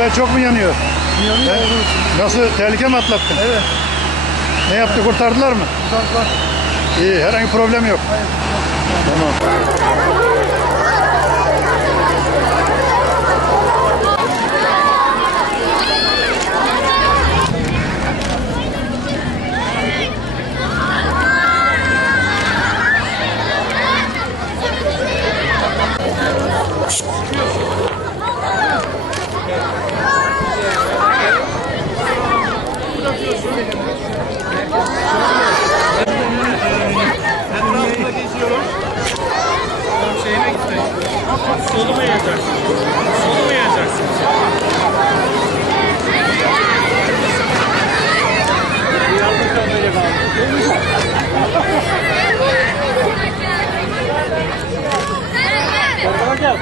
Evler çok mu yanıyor? Yanıyor. He? Nasıl? Tehlike mi atlattın? Evet. Ne yaptı? Kurtardılar mı? Uzaklar. İyi. Herhangi problem yok. Tamam. Etrafında gitmek. Solumayacaksın. Solumayacaksın. Yanlış kalmayacak abi. Bana gel.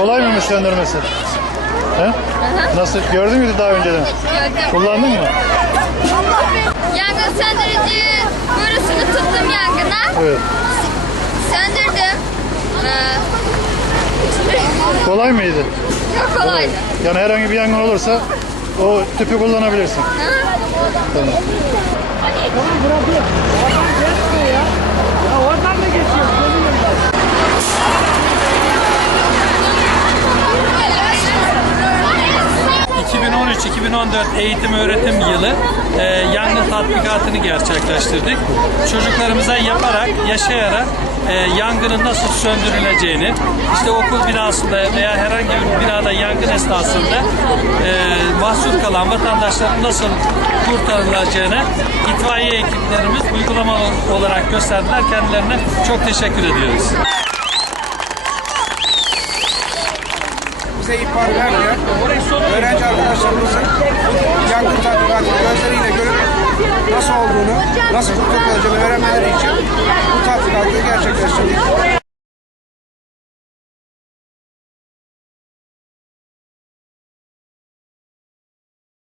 Kolay mı mislendirmesi? He? Nasıl? Gördün mü daha önceden? Gördüm. Kullandın mı? Yangın söndürücü borusunu tuttum yangına. Evet. Söndürdüm. Ee, Kolay mıydı? çok kolaydı. Yani herhangi bir yangın olursa o tüpü kullanabilirsin. Tamam. Oradan da geçiyor. 2013-2014 eğitim öğretim yılı e, yangın tatbikatını gerçekleştirdik. Çocuklarımıza yaparak, yaşayarak e, yangının nasıl söndürüleceğini, işte okul binasında veya herhangi bir binada yangın esnasında e, mahsur kalan vatandaşların nasıl kurtarılacağını itfaiye ekiplerimiz uygulama olarak gösterdiler. Kendilerine çok teşekkür ediyoruz. Bize ihbar vermeyen öğrenci arkadaşlarımızın yangın tatbikatını gözleriyle görüp nasıl olduğunu, nasıl kurtarılacağını öğrenmeleri için bu tatbikatı gerçekleştirdik.